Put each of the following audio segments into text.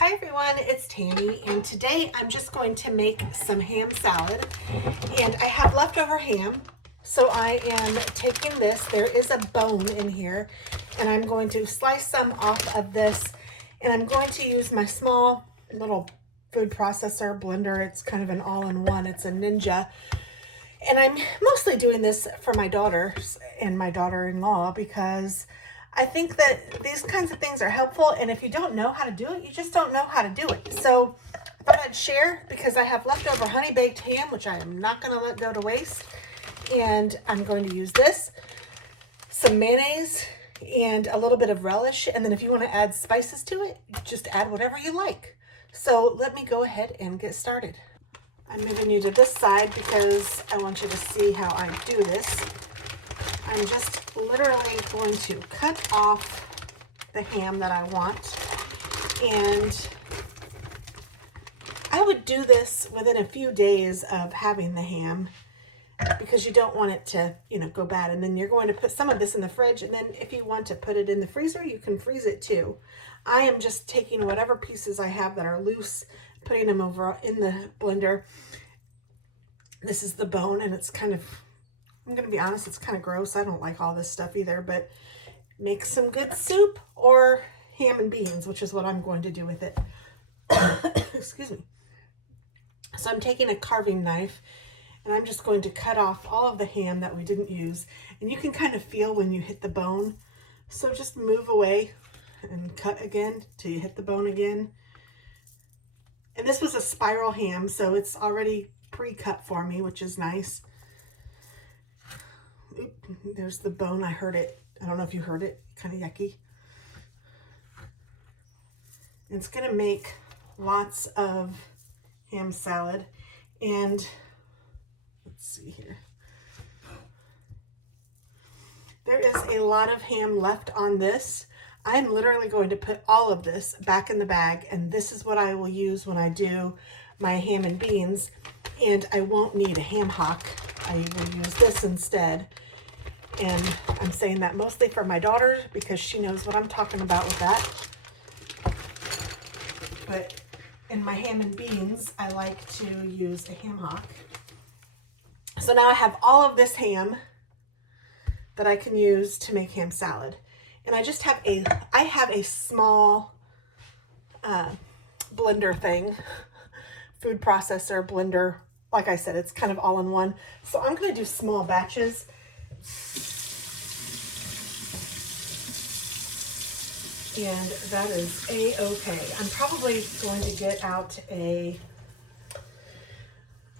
Hi everyone, it's Tammy, and today I'm just going to make some ham salad, and I have leftover ham, so I am taking this. There is a bone in here, and I'm going to slice some off of this, and I'm going to use my small little food processor blender. It's kind of an all-in-one. It's a Ninja, and I'm mostly doing this for my daughters and my daughter-in-law because I think that these kinds of things are helpful, and if you don't know how to do it, you just don't know how to do it. So I thought I'd share because I have leftover honey baked ham, which I am not going to let go to waste. And I'm going to use this, some mayonnaise, and a little bit of relish. And then if you want to add spices to it, just add whatever you like. So let me go ahead and get started. I'm moving you to this side because I want you to see how I do this. I'm just literally going to cut off the ham that I want, and I would do this within a few days of having the ham because you don't want it to, go bad. And then you're going to put some of this in the fridge, and then if you want to put it in the freezer, you can freeze it too. I am just taking whatever pieces I have that are loose, putting them over in the blender. This is the bone, and it's kind of, I'm going to be honest, it's kind of gross. I don't like all this stuff either, but make some good soup or ham and beans, which is what I'm going to do with it. Excuse me. So I'm taking a carving knife, and I'm just going to cut off all of the ham that we didn't use. And you can kind of feel when you hit the bone. So just move away and cut again till you hit the bone again. And this was a spiral ham, so it's already pre-cut for me, which is nice. Oop, there's the bone. I heard it. I don't know if you heard it. Kind of yucky. It's going to make lots of ham salad. And let's see here. There is a lot of ham left on this. I'm literally going to put all of this back in the bag, and this is what I will use when I do my ham and beans. And I won't need a ham hock. I will use this instead. And I'm saying that mostly for my daughter because she knows what I'm talking about with that. But in my ham and beans, I like to use a ham hock. So now I have all of this ham that I can use to make ham salad. And I just have a small blender thing, food processor blender. Like I said, it's kind of all in one. So I'm going to do small batches. And that is a-okay. I'm probably going to get out a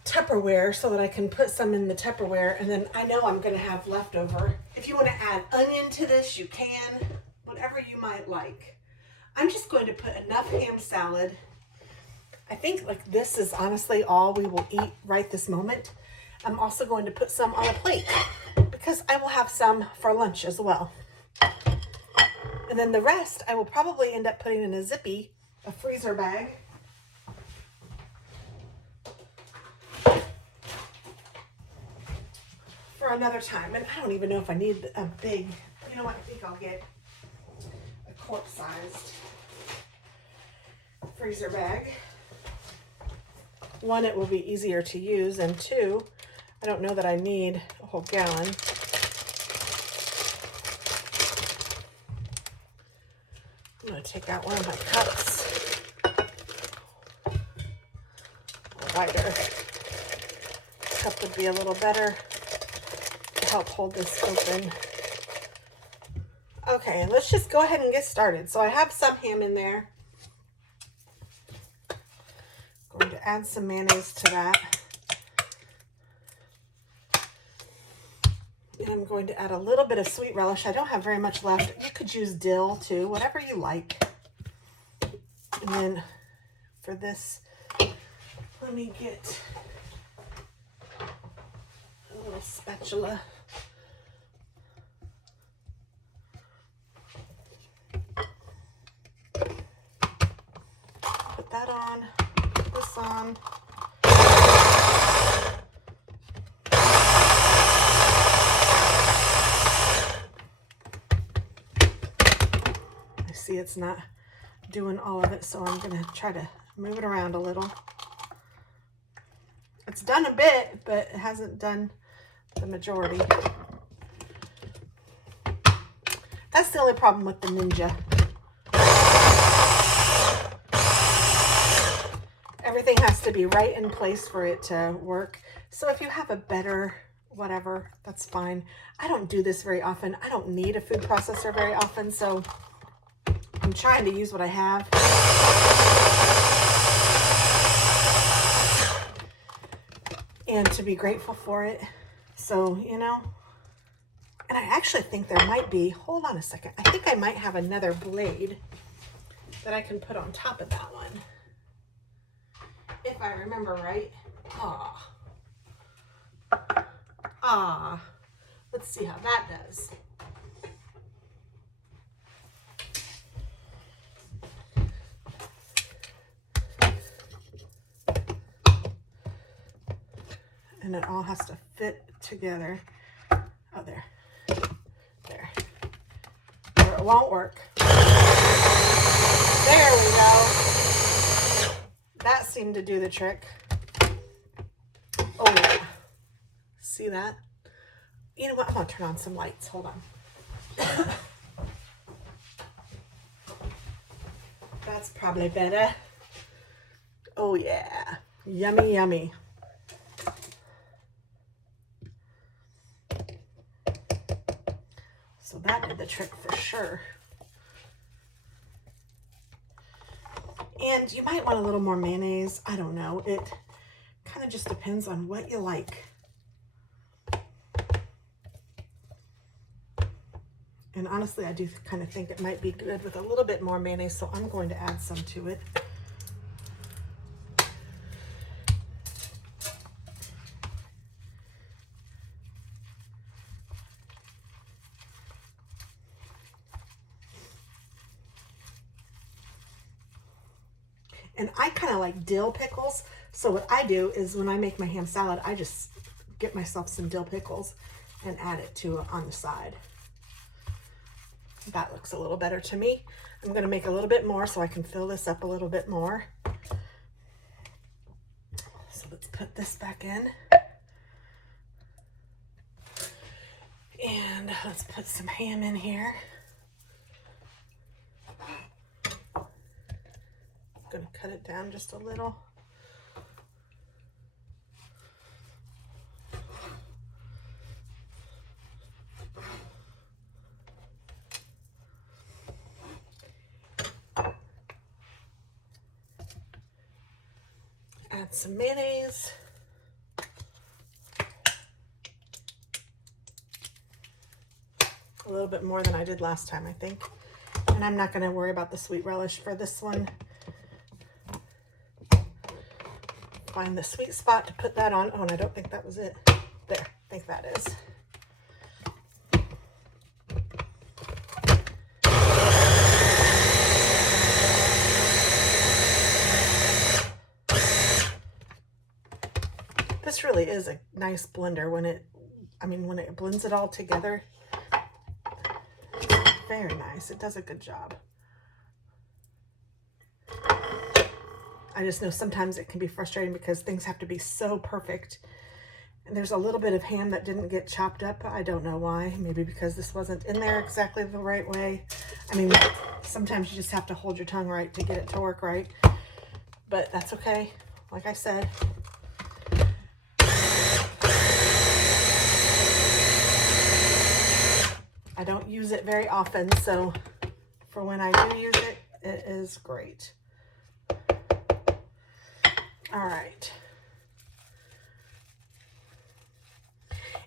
Tupperware so that I can put some in the Tupperware, and then I know I'm going to have leftover. If you want to add onion to this, you can, whatever you might like. I'm just going to put enough ham salad. I think like this is honestly all we will eat right this moment. I'm also going to put some on a plate because I will have some for lunch as well. And then the rest I will probably end up putting in a freezer bag. For another time. And I don't even know if I need a big, you know what, I think I'll get a quart-sized freezer bag. One, it will be easier to use, and two, I don't know that I need a whole gallon. I'm going to take out one of my cups. A wider cup would be a little better to help hold this open. Okay, let's just go ahead and get started. So I have some ham in there. Going to add some mayonnaise to that. And I'm going to add a little bit of sweet relish. I don't have very much left. You could use dill too, whatever you like. And then for this, let me get a little spatula. Put that on, put this on. See, it's not doing all of it, so I'm gonna try to move it around a little. It's done a bit, but it hasn't done the majority. That's the only problem with the Ninja. Everything has to be right in place for it to work. So if you have a better whatever, that's fine. I don't do this very often. I don't need a food processor very often, so I'm trying to use what I have. And to be grateful for it. So, you know, and I actually think there might be, hold on a second, I think I might have another blade that I can put on top of that one. If I remember right. Let's see how that does. And it all has to fit together. Oh, there. There. Or it won't work. There we go. That seemed to do the trick. Oh, yeah. See that? You know what? I'm going to turn on some lights. Hold on. That's probably better. Oh, yeah. Yummy, yummy. So that did the trick for sure. And you might want a little more mayonnaise. I don't know. It kind of just depends on what you like. And honestly, I do kind of think it might be good with a little bit more mayonnaise, so I'm going to add some to it. And I kind of like dill pickles. So what I do is when I make my ham salad, I just get myself some dill pickles and add it to on the side. That looks a little better to me. I'm going to make a little bit more so I can fill this up a little bit more. So let's put this back in. And let's put some ham in here. I'm going to cut it down just a little. Add some mayonnaise. A little bit more than I did last time, I think. And I'm not going to worry about the sweet relish for this one. Find the sweet spot to put that on. Oh, and I don't think that was it. There, I think that is. This really is a nice blender when it blends it all together. Very nice. It does a good job. I just know sometimes it can be frustrating because things have to be so perfect. And there's a little bit of ham that didn't get chopped up. I don't know why. Maybe because this wasn't in there exactly the right way. I mean, sometimes you just have to hold your tongue right to get it to work right. But that's okay. Like I said. I don't use it very often, so for when I do use it, it is great. All right.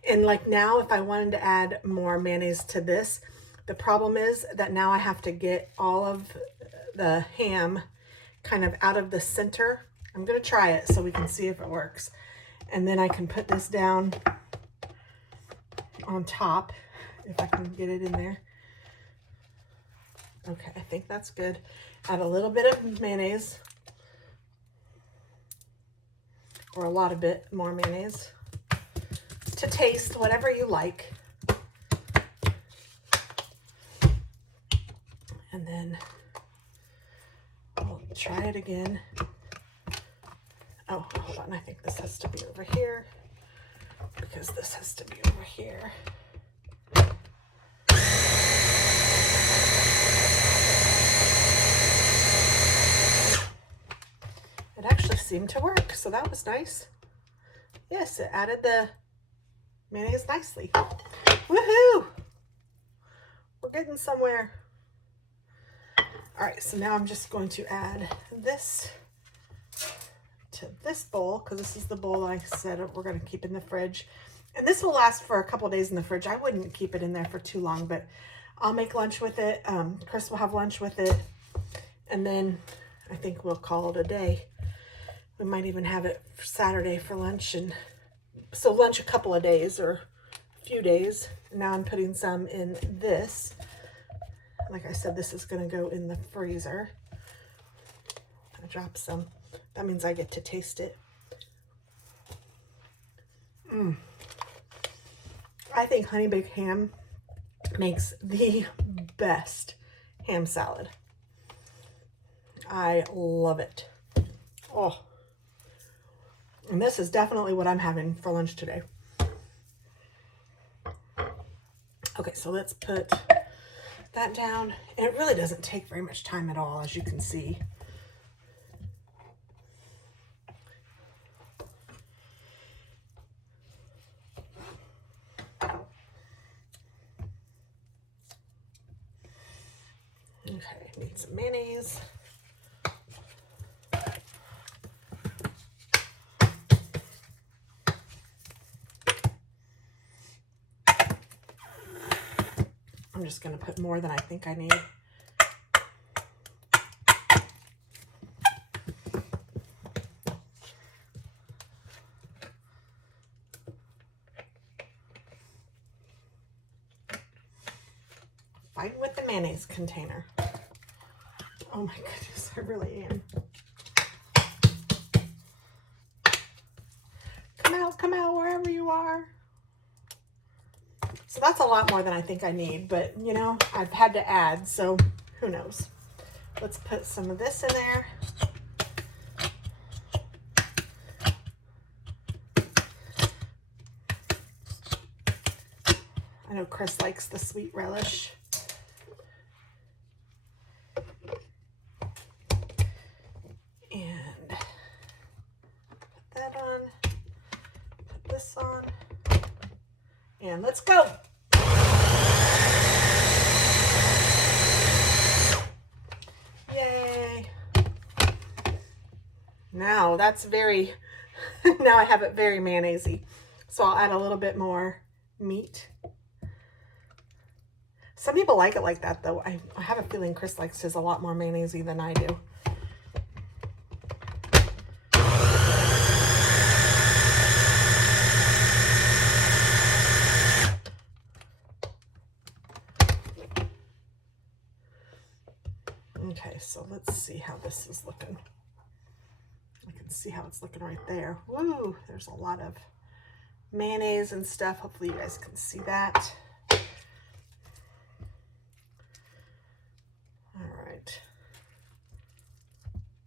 And like now, if I wanted to add more mayonnaise to this, the problem is that now I have to get all of the ham kind of out of the center. I'm going to try it so we can see if it works. And then I can put this down on top. If I can get it in there. Okay, I think that's good. Add a little bit of mayonnaise. Or a lot of bit more mayonnaise. To taste, whatever you like. And then Try it again. Oh, hold on. I think this has to be over here because this has to be over here. It actually seemed to work, so that was nice. Yes, it added the mayonnaise nicely. Woohoo! We're getting somewhere. All right, so now I'm just going to add this to this bowl because this is the bowl I said we're going to keep in the fridge. And this will last for a couple of days in the fridge. I wouldn't keep it in there for too long, but I'll make lunch with it. Chris will have lunch with it. And then I think we'll call it a day. We might even have it for Saturday for lunch. And so lunch a couple of days or a few days. Now I'm putting some in this. Like I said, this is going to go in the freezer. I dropped some. That means I get to taste it. I think honey baked ham makes the best ham salad. I love it. Oh. And this is definitely what I'm having for lunch today. Okay, so let's put that down. And it really doesn't take very much time at all, as you can see. Okay, need some mayonnaise. I'm just going to put more than I think I need. Fight with the mayonnaise container. Oh my goodness, I really am. Come out wherever you are. So that's a lot more than I think I need, but you know, I've had to add, so who knows. Let's put some of this in there. I know Chris likes the sweet relish. And put that on, put this on, and let's go. Yay. Now that's very, now I have it very mayonnaise-y. So I'll add a little bit more meat. Some people like it like that, though. I have a feeling Chris likes his a lot more mayonnaise-y than I do. Okay, so let's see how this is looking. I can see how it's looking right there. Woo, there's a lot of mayonnaise and stuff. Hopefully you guys can see that. All right.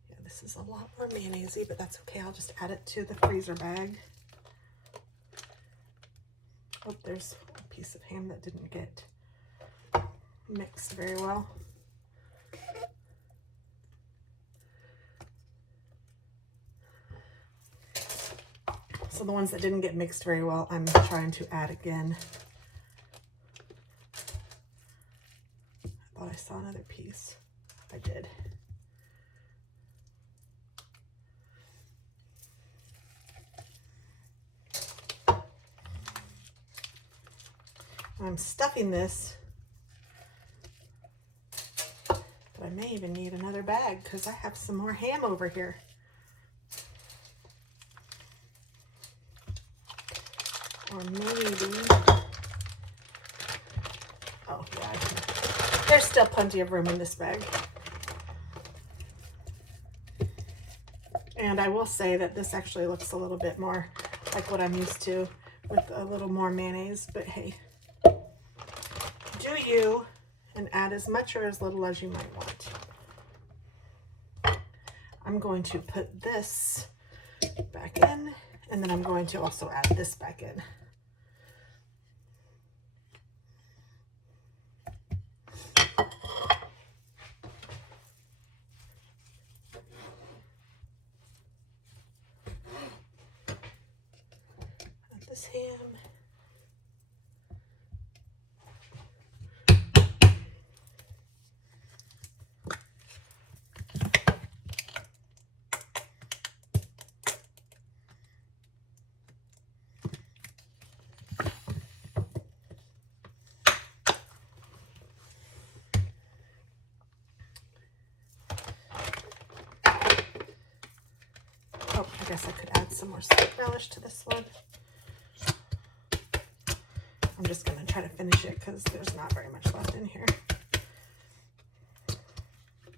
Yeah, this is a lot more mayonnaise-y, but that's okay. I'll just add it to the freezer bag. Oh, there's a piece of ham that didn't get mixed very well. So the ones that didn't get mixed very well, I'm trying to add again. I thought I saw another piece. I did. I'm stuffing this, but I may even need another bag because I have some more ham over here. Or maybe, oh yeah, there's still plenty of room in this bag. And I will say that this actually looks a little bit more like what I'm used to with a little more mayonnaise, but hey, do you, and add as much or as little as you might want. I'm going to put this back in, and then I'm going to also add this back in. Add this ham. Oh, I guess I could add some more sweet relish to this one. I'm just going to try to finish it because there's not very much left in here.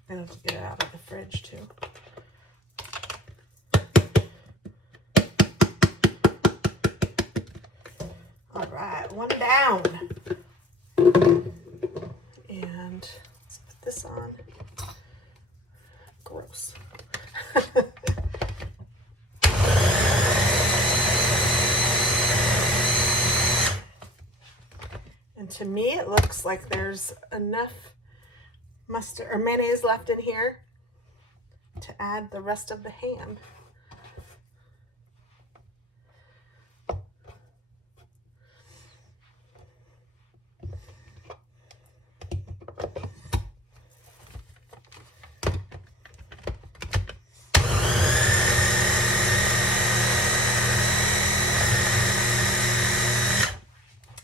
I have to get it out of the fridge too. All right, one down. And let's put this on. Gross. And to me, it looks like there's enough mustard or mayonnaise left in here to add the rest of the ham.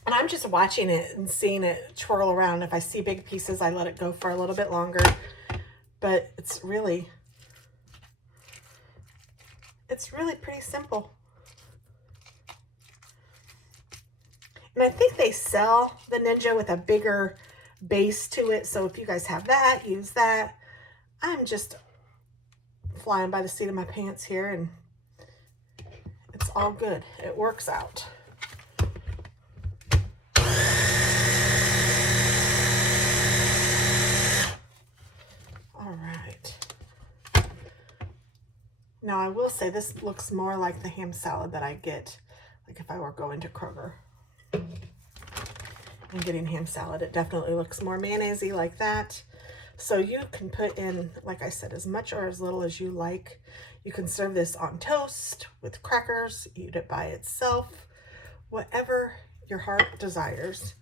And I'm just watching it and seeing it twirl around. If I see big pieces, I let it go for a little bit longer. But it's really pretty simple. And I think they sell the Ninja with a bigger base to it. So if you guys have that, use that. I'm just flying by the seat of my pants here, and it's all good. It works out. All right. Now I will say this looks more like the ham salad that I get, like if I were going to Kroger and getting ham salad. It definitely looks more mayonnaise-y like that. So you can put in, like I said, as much or as little as you like. You can serve this on toast, with crackers, eat it by itself, whatever your heart desires.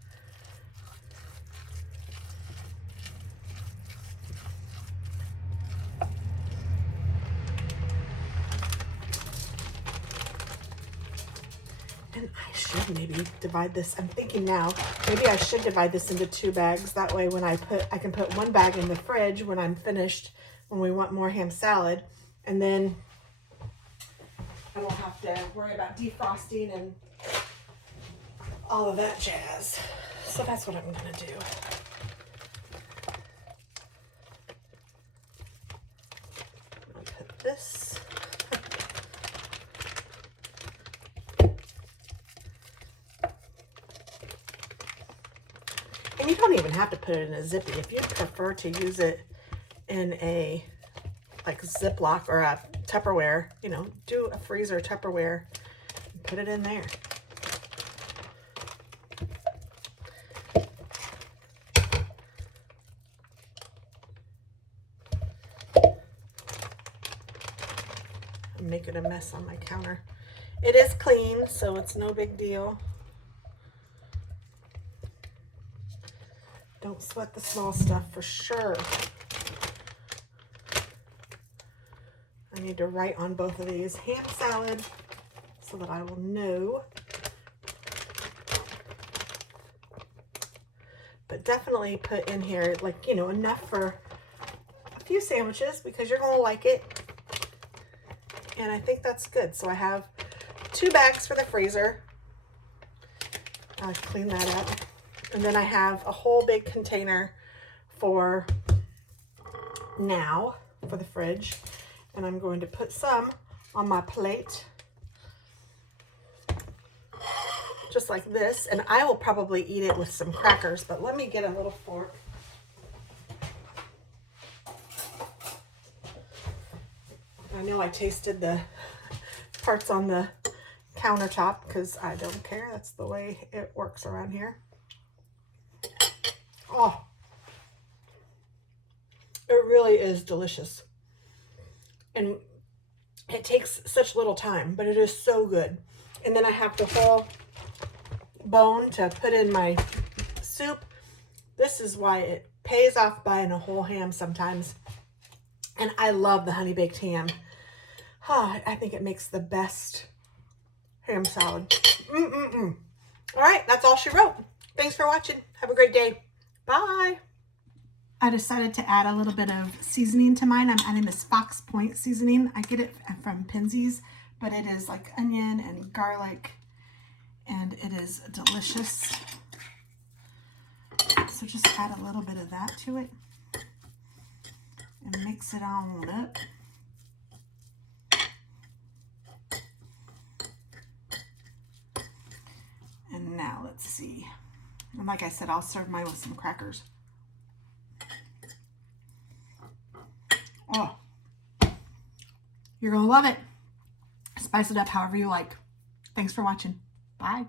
And I should maybe divide this. I'm thinking now, maybe I should divide this into 2 bags. That way when I can put 1 bag in the fridge when I'm finished, when we want more ham salad. And then I won't have to worry about defrosting and all of that jazz. So that's what I'm gonna do. I'll put this. And you don't even have to put it in a zippy. If you prefer to use it in a like Ziploc or a Tupperware, you know, do a freezer Tupperware and put it in there. I'm making a mess on my counter. It is clean, so it's no big deal. Don't sweat the small stuff for sure. I need to write on both of these ham salad so that I will know. But definitely put in here, like, you know, enough for a few sandwiches because you're going to like it. And I think that's good. So I have 2 bags for the freezer. I'll clean that up. And then I have a whole big container for now for the fridge. And I'm going to put some on my plate. Just like this. And I will probably eat it with some crackers, but let me get a little fork. I know I tasted the parts on the countertop because I don't care. That's the way it works around here. Oh, it really is delicious. And it takes such little time, but it is so good. And then I have the whole bone to put in my soup. This is why it pays off buying a whole ham sometimes. And I love the honey baked ham. I think it makes the best ham salad. All right, that's all she wrote. Thanks for watching. Have a great day. Bye. I decided to add a little bit of seasoning to mine. I'm adding this Fox Point seasoning. I get it from Pinsy's, but it is like onion and garlic, and it is delicious. So just add a little bit of that to it and mix it on up. And now let's see. And like I said, I'll serve mine with some crackers. Oh, you're gonna love it. Spice it up however you like. Thanks for watching. Bye.